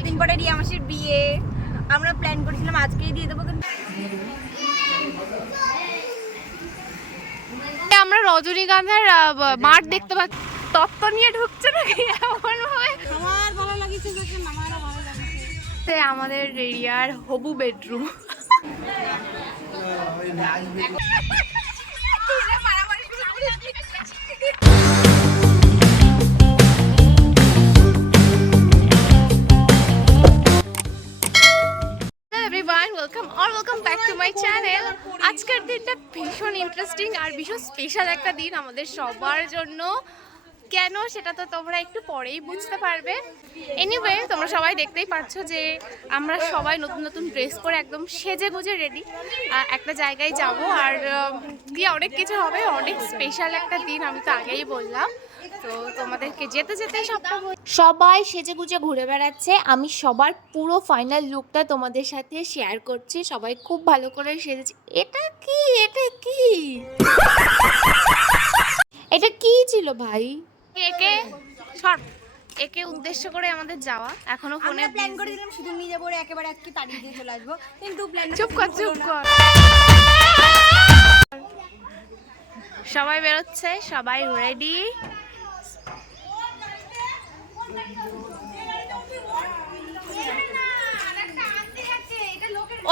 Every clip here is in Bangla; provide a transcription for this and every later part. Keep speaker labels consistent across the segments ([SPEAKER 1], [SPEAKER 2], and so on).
[SPEAKER 1] কদিন পরে রিয়া মাসির বিয়ে? আমরা প্ল্যান করেছিলাম আজকেই দিয়ে দেবো কিন্তু।
[SPEAKER 2] আমরা রজনীগন্ধার মাঠ দেখতে পাচ্ছি। তত্ত্ব নিয়ে ঢুকছে নাকি এমন ভাবে।
[SPEAKER 1] আমার ভালো লাগিছে দেখেন আমারও ভালো লাগিছে।
[SPEAKER 2] সে আমাদের এরিয়ার হবু bedroom everyone welcome or welcome back to my channel আজকের দিনটা ভীষণ ইন্টারেস্টিং আর ভীষণ স্পেশাল একটা দিন আমাদের সবার জন্য। কেন সেটা তো তোমরা একটু পরেই বুঝতে পারবে। এনিওয়ে তোমরা সবাই দেখতেই পাচ্ছ যে আমরা সবাই নতুন নতুন ড্রেস পরে একদম সেজে গুজে রেডি একটা জায়গায় যাব আর গিয়ে অনেক কিছু হবে অনেক স্পেশাল একটা দিন আমি তো আগেই বললাম। তো তোমাদেরকে যেতে যেতে সবটা
[SPEAKER 3] সবাই সেজে গুজে ঘুরে বেড়াচ্ছে। আমি সবার পুরো ফাইনাল লুকটা তোমাদের সাথে শেয়ার করছি। সবাই খুব ভালো করে সেজেছে। এটা কি? এটা কি? এটা কি ছিল ভাই?
[SPEAKER 2] একে সর একে উদ্দেশ্য করে আমাদের যাওয়া। এখনও ফোনে
[SPEAKER 1] প্ল্যান করেছিলাম শুধু নিয়ে যাব একেবারে আজকে তাড়িয়ে দিয়ে চলে আসব। কিন্তু প্ল্যান
[SPEAKER 2] চুপ কর চুপ কর। সবাই বেরোচ্ছে সবাই রেডি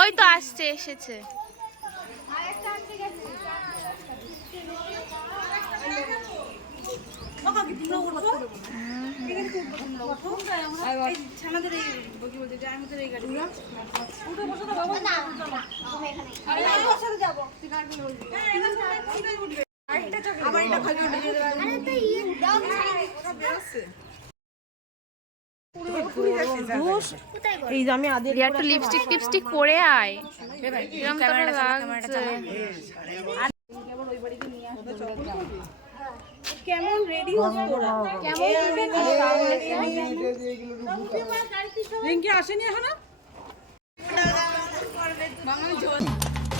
[SPEAKER 2] ওই তো আসছে এসেছে।
[SPEAKER 1] আমার এটা খালি উঠে যেতে এই যে আমি আদের
[SPEAKER 2] রিয়া একটু লিপস্টিক টিপস্টিক পরে আয় কিরম তোর লাগছে
[SPEAKER 1] কেমন রেডি হচ্ছে তোরা কেমন রিঙ্কি আসেনি এখনো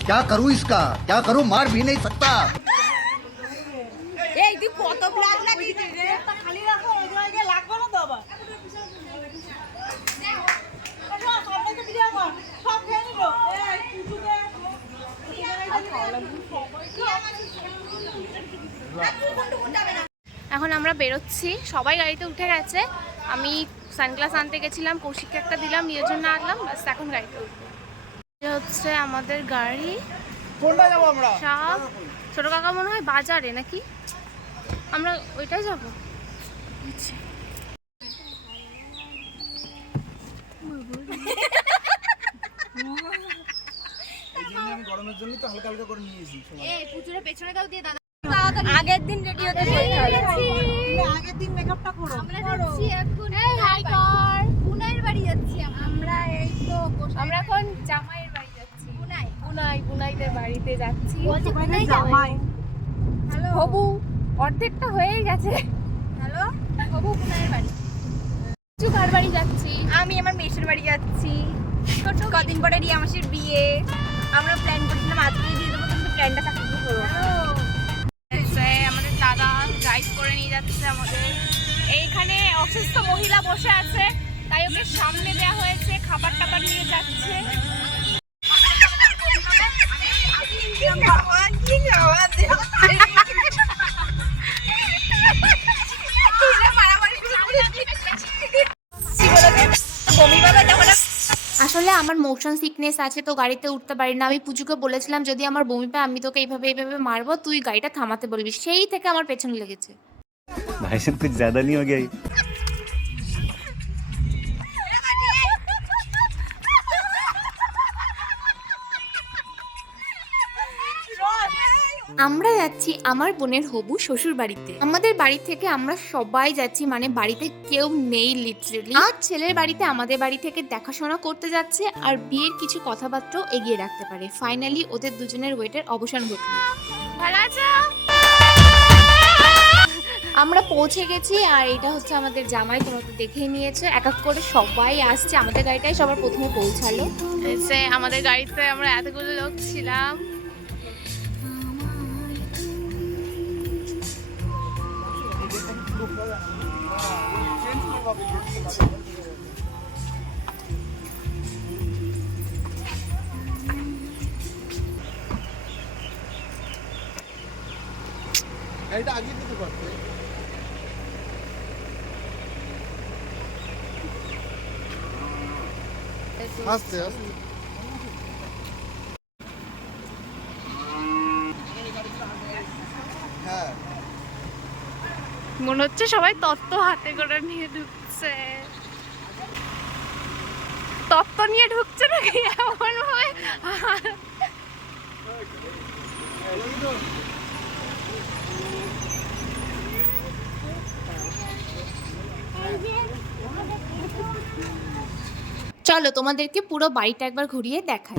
[SPEAKER 4] क्या करूं इसका क्या करूं मार भी नहीं सकता
[SPEAKER 1] এই তুই কত প্লাস লাগিয়েছিস রে খালি রাখো
[SPEAKER 2] এখন আমরা বেরোচ্ছি। সবাই গাড়িতে উঠে গেছে। আমি সানগ্লাস আনতে গেছিলাম কৌশিককে একটা দিলাম নিজের জন্য আনলাম বাস এখন গাড়িতে উঠবো। হচ্ছে আমাদের গাড়ি। সব ছোট কাকা মনে হয় বাজারে নাকি? আমরা ওইটাই যাব।
[SPEAKER 1] আগের দিন রেডি হতে আগের দিন মেকআপটা করো
[SPEAKER 2] আমরা এই তো আমরা এখন জামাইয়ের বাড়ি যাচ্ছি। বুনাই বুনাই বুনাইদের বাড়িতে যাচ্ছি।
[SPEAKER 1] জামাই।
[SPEAKER 2] হবু অর্ধেকটা হয়েই গেছে।
[SPEAKER 1] হ্যালো।
[SPEAKER 2] হবু বুনাইয়ের বাড়ি। কিছু কার বাড়ি যাচ্ছি?
[SPEAKER 1] আমি আমার মেশের বাড়ি যাচ্ছি। কদিন পরে রিয়া মাসির বিয়ে। আমরা প্ল্যান করেছিলাম, আজকেই দিয়ে দেবো, কিন্তু প্ল্যানটা সাকসেসফুল হলো
[SPEAKER 2] আমাদের দাদা গাইড করে নিয়ে যাচ্ছে আমাদের। এইখানে অসুস্থ মহিলা বসে আছে, তাই ওকে সামনে দেওয়া হয়েছে, খাবার টাবার নিয়ে যাচ্ছে।
[SPEAKER 3] আমার মোশন সিকনেস আছে, তো গাড়িতে উঠতে পারি না। আমি পুজুকে বলেছিলাম, যদি আমার বমি পায় আমি তোকে এইভাবে এইভাবে মারবো, তুই গাড়িটা থামাতে বলবি। সেই থেকে আমার পেছনে লেগেছে।
[SPEAKER 5] ভাই কিছু জ্যাদা নিয়ে
[SPEAKER 3] আমরা যাচ্ছি আমার বোনের হবু শ্বশুর বাড়িতে। আমাদের বাড়ি থেকে আমরা সবাই যাচ্ছি মানে বাড়িতে কেউ নেই লিটারেলি আজ ছেলের বাড়িতে আমাদের বাড়ি থেকে দেখাশোনা করতে যাচ্ছে আর বিয়ের কিছু কথাবার্তাও এগিয়ে রাখতে পারে। ফাইনালি ওদের দুজনের ওয়েটের অবসান ঘটল। আমরা পৌঁছে গেছি আর এটা হচ্ছে আমাদের জামাই তোমরা তো দেখেই নিয়েছো। এক এক করে সবাই আসছে। আমাদের গাড়িটাই সবার প্রথমে পৌঁছালো।
[SPEAKER 2] আমাদের গাড়িতে আমরা এতগুলো লোক ছিলাম।
[SPEAKER 6] হ্যাঁ, এটা আগে দিতে পারতে আস্তে আস্তে
[SPEAKER 2] মনে হচ্ছে সবাই তত্ত্ব হাতে করে নিয়ে ঢুকছে। তত্ত্ব নিয়ে ঢুকছে নাকি? এমন ভাবে
[SPEAKER 3] চলো তোমাদেরকে পুরো বাড়িটা একবার ঘুরিয়ে দেখাই।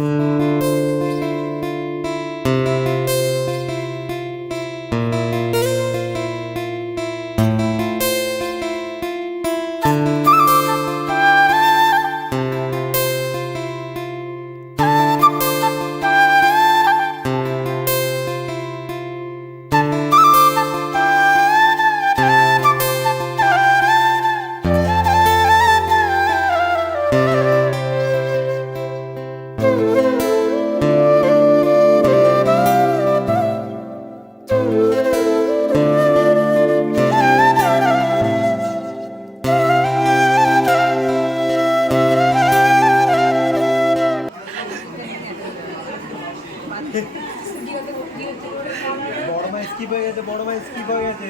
[SPEAKER 5] বড় মা স্কিপ হয়ে গেছে বড় মা স্কিপ হয়ে গেছে।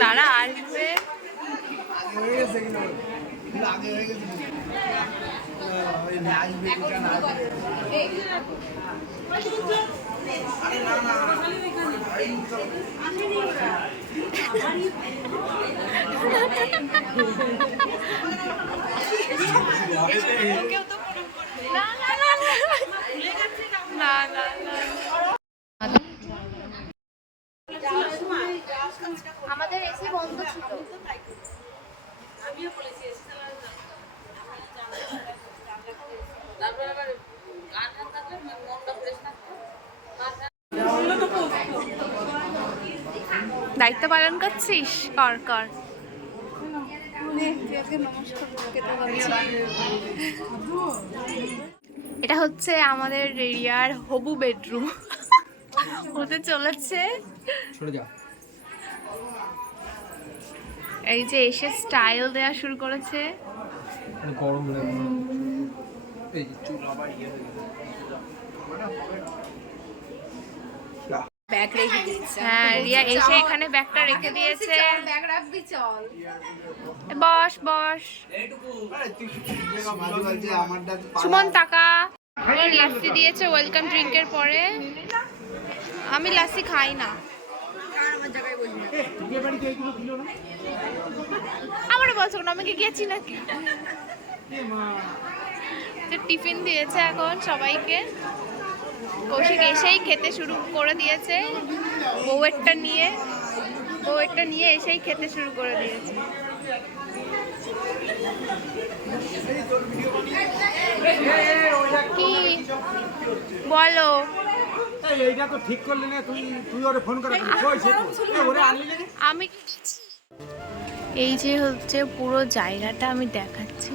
[SPEAKER 2] দাঁড়া আসবে।
[SPEAKER 6] হয়ে গেছে কিন্তু কিন্তু আগে হয়ে গেছে। আসবে কিনা না
[SPEAKER 2] না। না না না না না না
[SPEAKER 3] আমাদের
[SPEAKER 2] দায়িত্ব পালন করছিস? কর কর। এটা হচ্ছে আমাদের এরিয়ার হবু বেডরুম। হতে চলেছে। এই যে এসে স্টাইল দেওয়া শুরু করেছে।
[SPEAKER 5] গরম লাগে। এই চুল আবার ইয়ে
[SPEAKER 1] ব্যাগ রেখে দিয়েছে
[SPEAKER 2] হ্যাঁ রিয়া এসে এখানে ব্যাগটা রেখে দিয়েছে।
[SPEAKER 1] ব্যাগ রাখবি চল।
[SPEAKER 2] বস বস। সুমন লাস্সি দিয়েছে ওয়েলকাম ড্রিঙ্কের পরে। আমি লাস্সি খাই না। আমারও বলছো না, আমাকে গেছি নাকি? টিফিন দিয়েছে এখন সবাইকে। কৌশিক এসেই খেতে শুরু করে দিয়েছে। বউয়েরটা নিয়ে বউয়েরটা নিয়ে এসেই খেতে শুরু করে দিয়েছে। কি? বলো।
[SPEAKER 7] এইটা তো ঠিক করলি না তুই তুই ওরে ফোন করে ওরে আনলি
[SPEAKER 2] আমি এই যে হচ্ছে পুরো জায়গাটা আমি দেখাচ্ছি।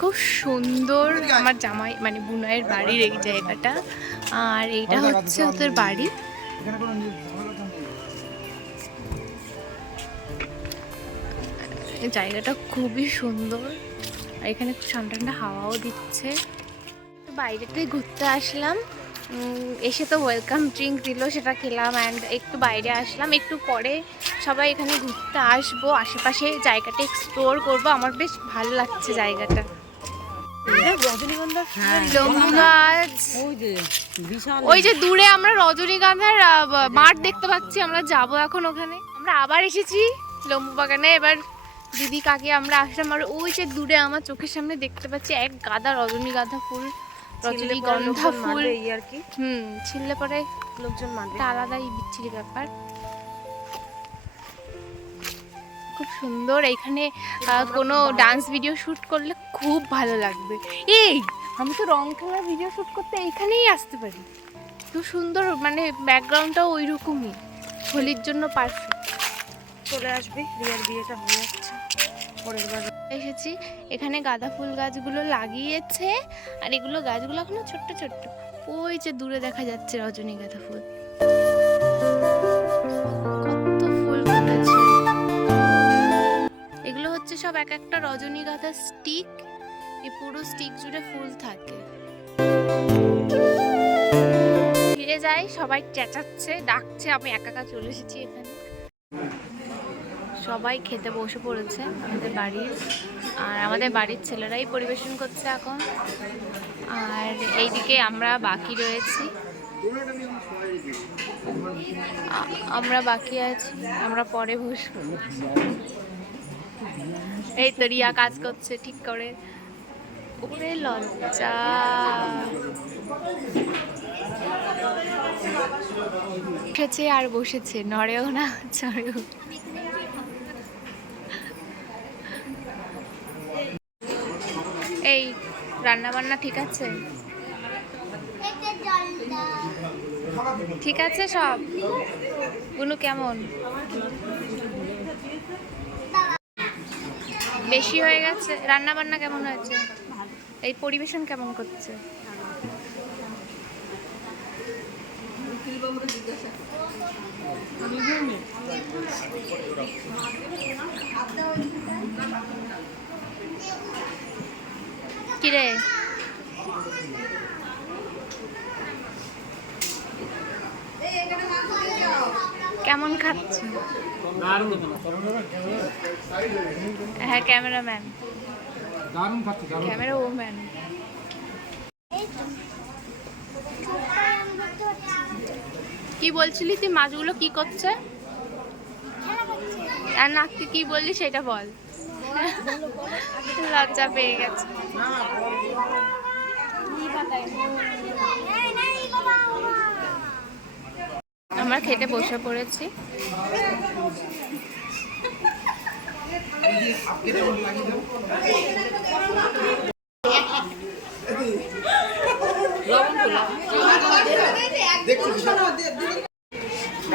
[SPEAKER 2] খুব সুন্দর আমার জামাই মানে বুনাইয়ের বাড়ির এই জায়গাটা। আর এইটা হচ্ছে ওদের বাড়ি। জায়গাটা খুবই সুন্দর। আর এখানে খুব ঠান্ডা ঠান্ডা হাওয়াও দিচ্ছে। বাইরেতে ঘুরতে আসলাম। এসে তো ওয়েলকাম ড্রিঙ্ক দিল সেটা খেলাম অ্যান্ড একটু বাইরে আসলাম। একটু পরে সবাই এখানে ঘুরতে আসব আশেপাশে জায়গাটা এক্সপ্লোর করব। আমার বেশ ভালো লাগছে জায়গাটা। লম্বু গাছ ওই যে দূরে আমরা রজনীগন্ধার মাঠ দেখতে পাচ্ছি আমরা যাব এখন ওখানে। আমরা আবার এসেছি লম্বু বাগানে। এবার দিদি কাকে আমরা আসলাম। আর ওই যে দূরে আমার চোখের সামনে দেখতে পাচ্ছি এক গাদা রজনীগন্ধা ফুল। রজনীগন্ধা ফুল। হুম ছিললে পরে লোকজন মানবে আলাদাই বিচ্ছিরি ব্যাপার। খুব সুন্দর এখানে কোনো ডান্স ভিডিও শুট করলে খুব ভালো লাগবে। এই আমি তো রং খেলার ভিডিও শুট করতে এইখানেই আসতে পারি। খুব সুন্দর মানে ব্যাকগ্রাউন্ডটাও ওই রকমই হোলির জন্য পারফেক্ট
[SPEAKER 1] চলে আসবে রিয়ার বিয়েটা হয়ে পরের বার
[SPEAKER 2] এসেছি। এখানে গাঁদা ফুল গাছগুলো লাগিয়েছে, আর এগুলো গাছগুলো এখনও ছোট্ট ছোট্ট। ওই যে দূরে দেখা যাচ্ছে রজনীগাঁদা ফুল। ফুল এগুলো হচ্ছে সব এক একটা রজনীগাঁদা স্টিক। এই পুরো স্টিক জুড়ে ফুল থাকে। ফিরে যাই, সবাই চেঁচাচ্ছে, ডাকছে, আমি একা একা চলে এসেছি এখানে। সবাই খেতে বসে পড়েছে আমাদের বাড়ির। আর আমাদের বাড়ির ছেলেরাই পরিবেশন করছে এখন। আর এইদিকে আমরা বাকি রয়েছি। আমরা বাকি আছি, আমরা পরে বসবো। এই তো রিয়া কাজ করছে ঠিক করে। ওরে লজ্জা। উঠেছে আর বসেছে, নড়েও না, চড়েও এই রান্না বান্না ঠিক আছে? ঠিক আছে সব? গুনু কেমন? বেশি হয়ে গেছে? রান্না বান্না কেমন হয়েছে? এই পরিবেশন কেমন করছে? কিরে? কেমন খাচ্ছে? হ্যাঁ ক্যামেরাম্যান ক্যামেরা ওম্যান কি বলছিলি তুই মাছগুলো কি করছে? আর না তুই কি বললি সেটা বল। লজ্জা পেয়ে গেছে। আমরা খেতে বসে পড়েছি।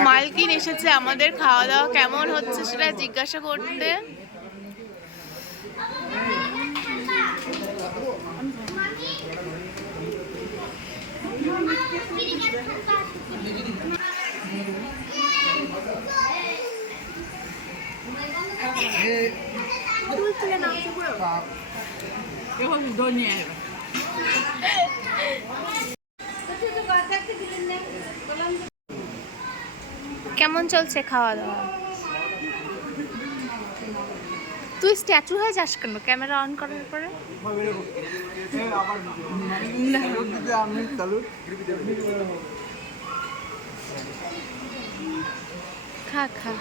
[SPEAKER 2] মালকিন এসেছে, আমাদের খাওয়া দাওয়া কেমন হচ্ছে সেটা জিজ্ঞাসা করতে। কেমন চলছে খাওয়া দাওয়া? তুই স্ট্যাচু হয়ে যাস কেন? ক্যামেরা অন করার পরে? খা খা।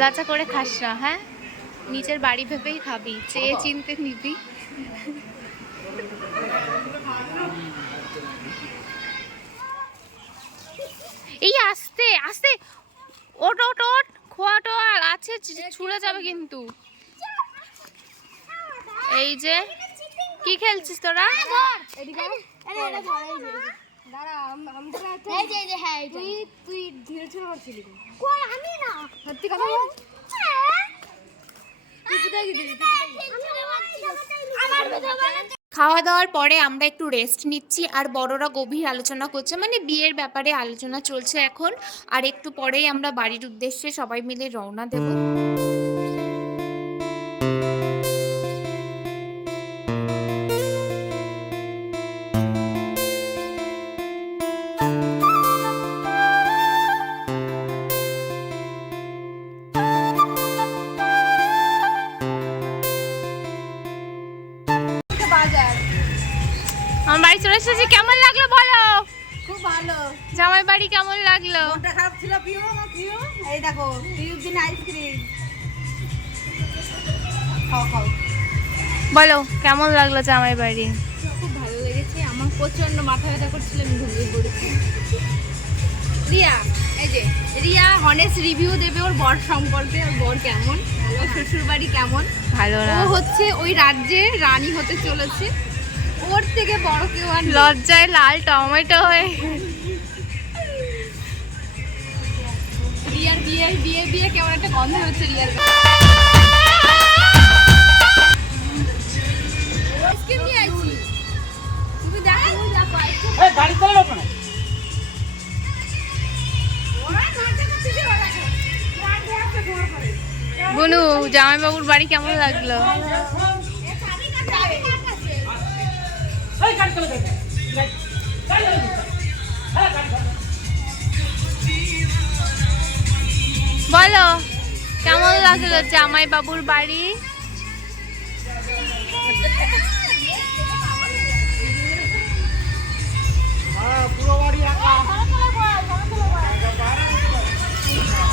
[SPEAKER 2] লাচা করে খাস না হ্যাঁ? নিজের বাড়ি ভেবেই খাবি, চেয়ে চিনতে নিবি। এই আস্তে আস্তে। ওট ওট ওট খোয়া, টোয়া। আছে ছুঁড়ে যাবে কিন্তু। এই যে, কি খেলছিস তোরা?
[SPEAKER 3] খাওয়া দাওয়ার পরে আমরা একটু রেস্ট নিচ্ছি আর বড়রা গভীর আলোচনা করছে মানে বিয়ের ব্যাপারে আলোচনা চলছে এখন। আর একটু পরেই আমরা বাড়ির উদ্দেশ্যে সবাই মিলে রওনা দেব।
[SPEAKER 2] আমার বাড়ি চলে এসেছি কেমন লাগল বলো?
[SPEAKER 1] খুব ভালো।
[SPEAKER 2] জামাই বাড়ি কেমন লাগল?
[SPEAKER 1] মনটা খারাপ ছিল আমার প্রিয় এই দেখো প্রিয়র দিন আইসক্রিম খাও খাও।
[SPEAKER 2] বলো কেমন লাগল জামাই বাড়ি?
[SPEAKER 1] খুব ভালো লেগেছে। আমার প্রচণ্ড মাথা ব্যথা করছিল আমি ঘুমিয়ে পড়েছি। রিয়া এই যে রিয়া হনেস্ট রিভিউ দেবে ওর বর সম্পর্কে ওর বর কেমন? ওর শ্বশুর বাড়ি কেমন?
[SPEAKER 2] ভালো না।
[SPEAKER 1] ও হচ্ছে ওই রাজ্যে রানী হতে চলেছে। ওর থেকে বড় কেউ আর
[SPEAKER 2] লজ্জায় লাল টমেটো হয়ে
[SPEAKER 1] রিয়ার বিয়ে বিয়ে বিয়ে কেমন একটা গন্ধ হচ্ছে রিয়ার। আইসক্রিম নিয়ে আইছি। তুমি দেখো দেখো
[SPEAKER 7] এই গাড়ি চালাও কেন
[SPEAKER 2] বুনু জামাইবাবুর বাড়ি কেমন লাগল? বলো কেমন লাগল জামাইবাবুর বাড়ি?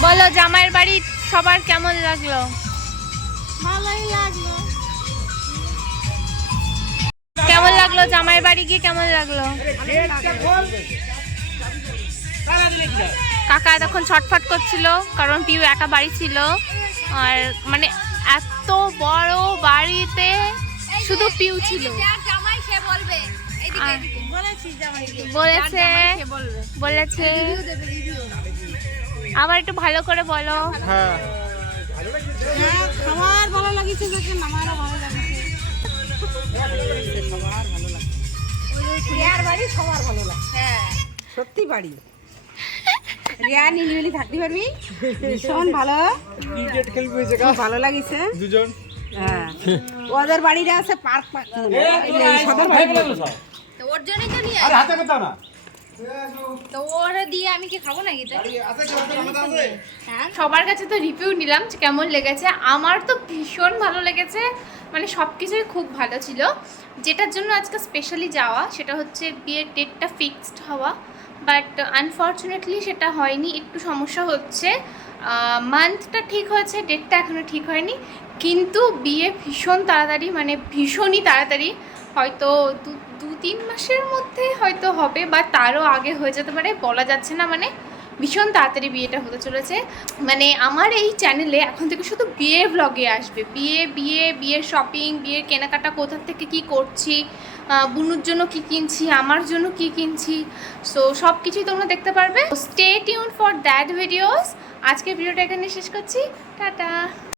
[SPEAKER 2] বলো জামাইয়ের বাড়ি সবার কেমন লাগল?
[SPEAKER 1] ভালোই লাগল।
[SPEAKER 2] কেমন লাগল? জামাই বাড়ি গিয়ে কেমন লাগল? কাকা এতক্ষণ ছটফট করছিল কারণ পিউ একা বাড়ি ছিল। আর মানে এত বড় বাড়িতে শুধু পিউ ছিল।
[SPEAKER 1] বলেছি
[SPEAKER 2] বলেছে
[SPEAKER 1] যার জামাই সে বলবে
[SPEAKER 2] বলেছে
[SPEAKER 1] রিভিউ
[SPEAKER 2] আবার একটু ভালো করে বলো।
[SPEAKER 5] হ্যাঁ।
[SPEAKER 1] আমার ভালো লাগিছে দেখেন আমারও ভালো লাগিছে সবার ভালো লাগছে রিয়ার বাড়ি সবার ভালো লাগছে হ্যাঁ।
[SPEAKER 8] সত্যি বাড়ি। রিয়া নিলিমিলি থাকতে পারবি? ভীষণ ভালো।
[SPEAKER 5] ক্রিকেট খেলবে
[SPEAKER 8] ভালো লাগিছে।
[SPEAKER 5] দুজন।
[SPEAKER 8] হ্যাঁ। ওদের বাড়িতে আছে পার্ক সদর বাড়ি।
[SPEAKER 1] তো ওর জন্যই তো নিয়ে
[SPEAKER 7] আরে হাতে কথা না।
[SPEAKER 1] তো ওরা দিয়ে আমি কি খাব নাকি তাই? হ্যাঁ।
[SPEAKER 2] সবার কাছে তো রিভিউ নিলাম কেমন লেগেছে। আমার তো ভীষণ ভালো লেগেছে। মানে সব কিছুই খুব ভালো ছিল। যেটার জন্য আজকে স্পেশালি যাওয়া, সেটা হচ্ছে বিয়ের ডেটটা ফিক্সড হওয়া। বাট আনফর্চুনেটলি সেটা হয়নি, একটু সমস্যা হচ্ছে। মান্থটা ঠিক হয়েছে ডেটটা এখনও ঠিক হয়নি। কিন্তু বিয়ে ভীষণ তাড়াতাড়ি মানে ভীষণই তাড়াতাড়ি। হয়তো দু তিন মাসের মধ্যে হয়তো হবে, বা তারও আগে হয়ে যেতে পারে, বলা যাচ্ছে না মানে। ভীষণ তাড়াতাড়ি বিয়েটা হতে চলেছে। মানে আমার এই চ্যানেলে এখন থেকে শুধু বিয়ে ব্লগে আসবে। বিয়ে বিয়ে, বিয়ের শপিং বিয়ের কেনাকাটা, কোথা থেকে কি করছি বুনুর জন্য কি কিনছি, আমার জন্য কি কিনছি সো সব কিছুই তোমরা দেখতে পারবে। Stay tune for that videos আজকের ভিডিওটা এখানে শেষ করছি। টাটা।